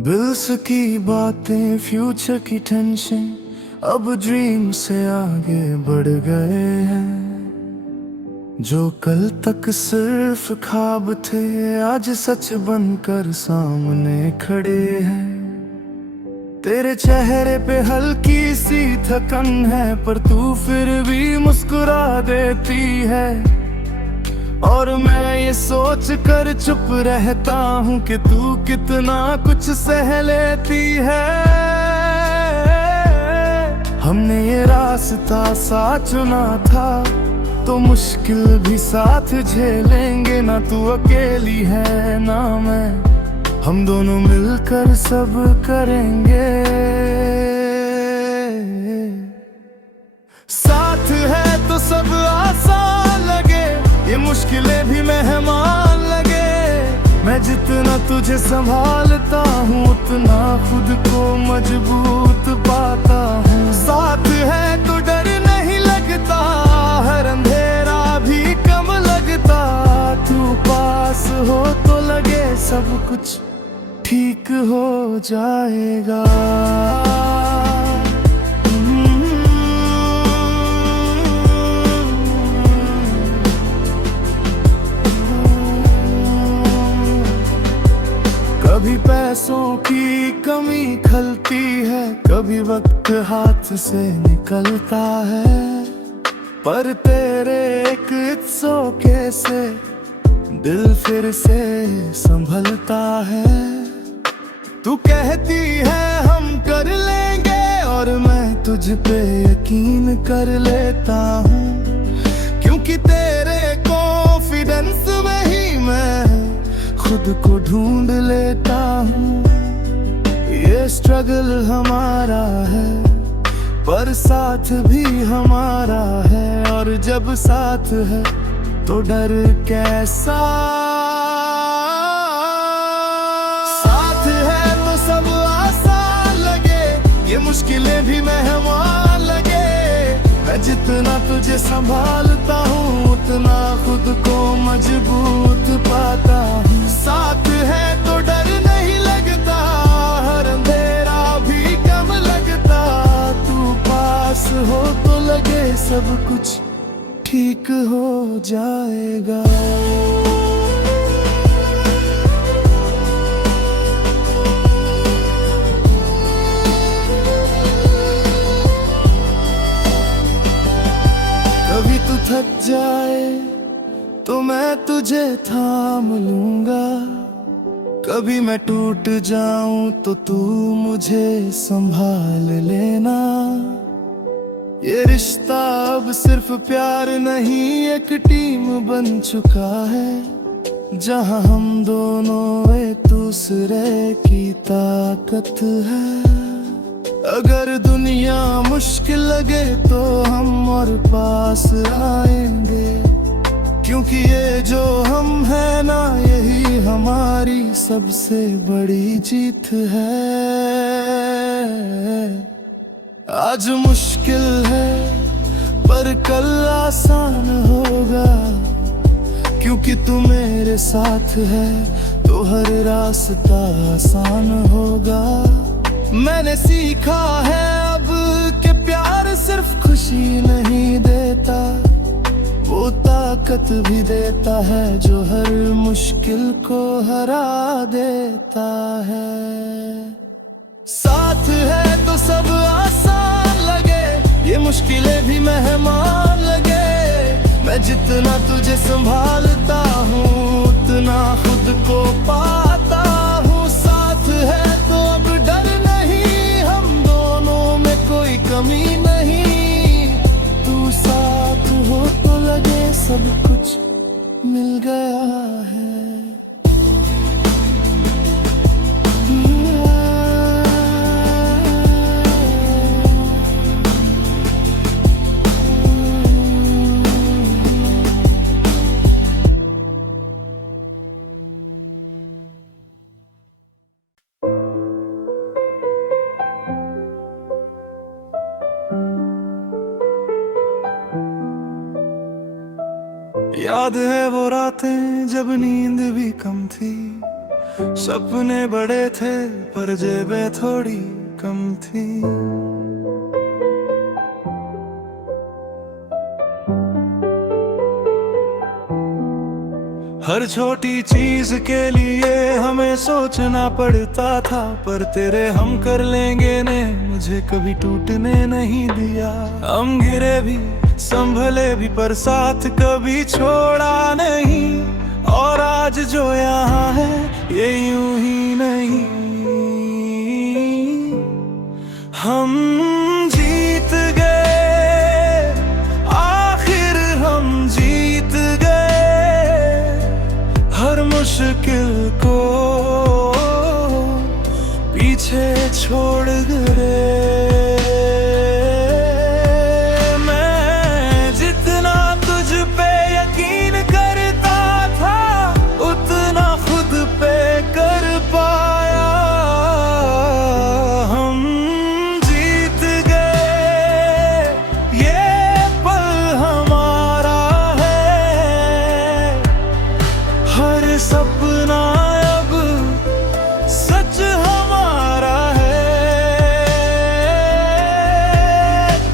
Bills की बातें, future की टेंशन, अब ड्रीम से आगे बढ़ गए हैं। जो कल तक सिर्फ ख्वाब थे, आज सच बनकर सामने खड़े हैं। तेरे चेहरे पे हल्की सी थकन है, पर तू फिर भी मुस्कुरा देती है। और मैं ये सोच कर चुप रहता हूँ कि तू कितना कुछ सह लेती है। हमने ये रास्ता साथ चुना था, तो मुश्किल भी साथ झेलेंगे। ना तू अकेली है ना मैं, हम दोनों मिलकर सब करेंगे। साथ है तो सब आसान लगे, ये मुश्किलें भी मेहमान लगे। मैं जितना तुझे संभालता हूँ, उतना खुद को मजबूत पाता हूँ। साथ है तो डर नहीं लगता, हर अंधेरा भी कम लगता। तू पास हो तो लगे सब कुछ ठीक हो जाएगा। कभी पैसों की कमी खलती है, कभी वक्त हाथ से निकलता है। पर तेरे एक झोंके से दिल फिर से संभलता है। तू कहती है हम कर लेंगे, और मैं तुझ पे यकीन कर लेता हूँ। क्योंकि तेरे कॉन्फिडेंस में ही मैं खुद को ढूंढ लेता हूँ। ये स्ट्रगल हमारा है, पर साथ भी हमारा है। और जब साथ है तो डर कैसा। साथ है तो सब आसान लगे, ये मुश्किलें भी मेहमान लगे। मैं जितना तुझे संभालता हूँ, उतना खुद को मजबूत पाता हूँ। साथ है तो डर नहीं लगता, हर अंधेरा भी कम लगता। तू पास हो तो लगे सब कुछ ठीक हो जाएगा। कभी तू थक जाए तो मैं तुझे थाम लूंगा। कभी मैं टूट जाऊं तो तू मुझे संभाल लेना। ये रिश्ता अब सिर्फ प्यार नहीं, एक टीम बन चुका है। जहां हम दोनों एक दूसरे की ताकत है। अगर दुनिया मुश्किल लगे तो हम और पास आएंगे। क्योंकि ये जो हम है ना, यही हमारी सबसे बड़ी जीत है। आज मुश्किल है पर कल आसान होगा। क्योंकि तू मेरे साथ है तो हर रास्ता आसान होगा। मैंने सीखा है अब कि प्यार सिर्फ खुशी नहीं देता, वो ताकत भी देता है जो हर मुश्किल को हरा देता है। साथ है तो सब आसान लगे, ये मुश्किलें भी मेहमान लगे। मैं जितना तुझे संभालता हूँ, उतना खुद को पाता हूँ। साथ है तो अब डर नहीं, हम दोनों में कोई कमी नहीं। तू साथ हो तो लगे सब कुछ मिल गया है। याद है वो रातें जब नींद भी कम थी, सपने बड़े थे पर जेबें थोड़ी कम थी। हर छोटी चीज के लिए हमें सोचना पड़ता था, पर तेरे हम कर लेंगे ने मुझे कभी टूटने नहीं दिया। हम गिरे भी संभले भी पर साथ कभी छोड़ा नहीं, और आज जो यहाँ है ये यूं ही नहीं। हम जीत गए, आखिर हम जीत गए, हर मुश्किल को पीछे छोड़ गए। मैं जितना तुझ पे यकीन करता था उतना खुद पे कर पाया। हम जीत गए, ये पल हमारा है, हर सपना अब सच हमारा है।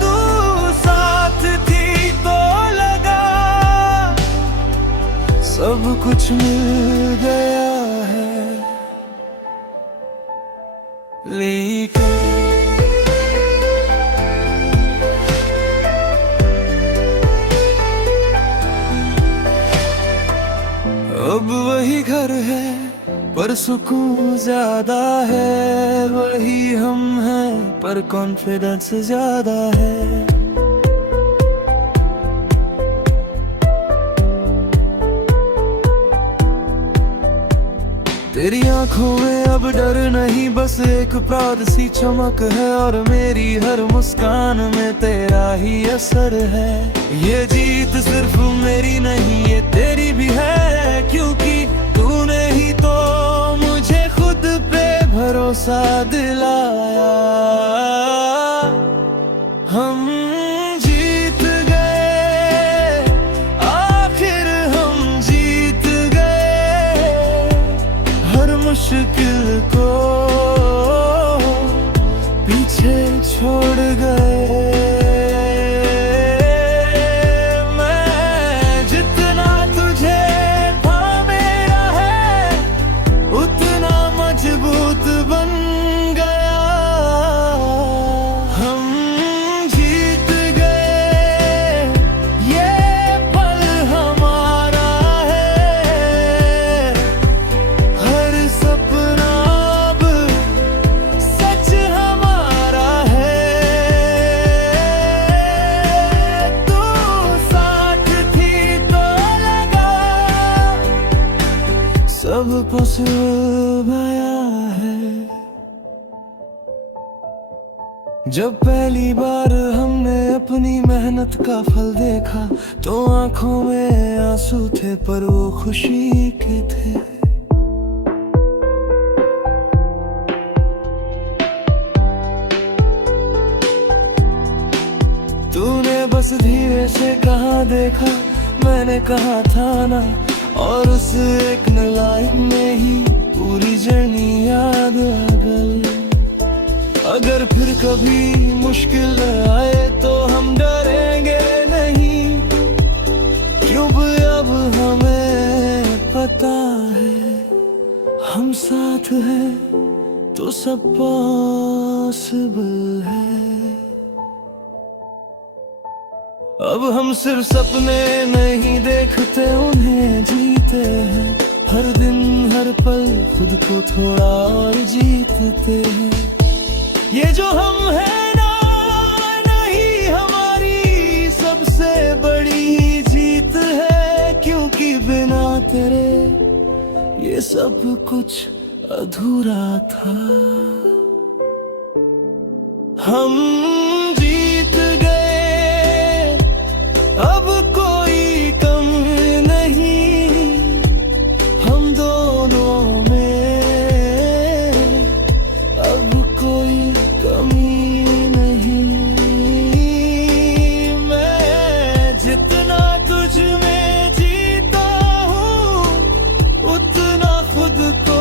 तू साथ थी तो लगा सब कुछ मिल गया है, लेकिन अब वही घर है पर सुकून ज्यादा है, वही हम हैं पर कॉन्फिडेंस ज्यादा है। तेरी आंखों में अब डर नहीं, बस एक प्राउड सी चमक है, और मेरी हर मुस्कान में तेरा ही असर है। ये जीत सिर्फ मेरी नहीं ये तेरी भी है, क्योंकि तूने ही तो मुझे खुद पे भरोसा दिलाया। हम जीत गए, आखिर हम जीत गए, हर मुश्किल को पीछे छोड़ गए। मैं जितना तुझे थामेरा है उतना मजबूत बन गया। हम जीत गए, ये पल हमारा है, हर सपना अब सच हमारा है। तू साथ थी तो लगा सब पॉसिबल भया है। जब पहली बार हमने अपनी मेहनत का फल देखा तो आंखों में आंसू थे पर वो खुशी के थे। तूने बस धीरे से कहा देखा, मैंने कहा था ना, और उस एक लाइन में ही पूरी जर्नी याद आ गई। अगर फिर कभी मुश्किल आए तो हम डरेंगे नहीं, क्योंकि अब हमें पता है हम साथ हैं तो सब पॉसिबल है। अब हम सिर्फ सपने नहीं देखते उन्हें जीते हैं, हर दिन हर पल खुद को थोड़ा और जीतते हैं। ये जो हम हैं ना नहीं हमारी सबसे बड़ी जीत है, क्योंकि बिना तेरे ये सब कुछ अधूरा था। हम जीत गए, अब कोई कम नहीं, हम दोनों में अब कोई कमी नहीं। मैं जितना तुझ में जीता हूँ उतना खुद को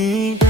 नहीं।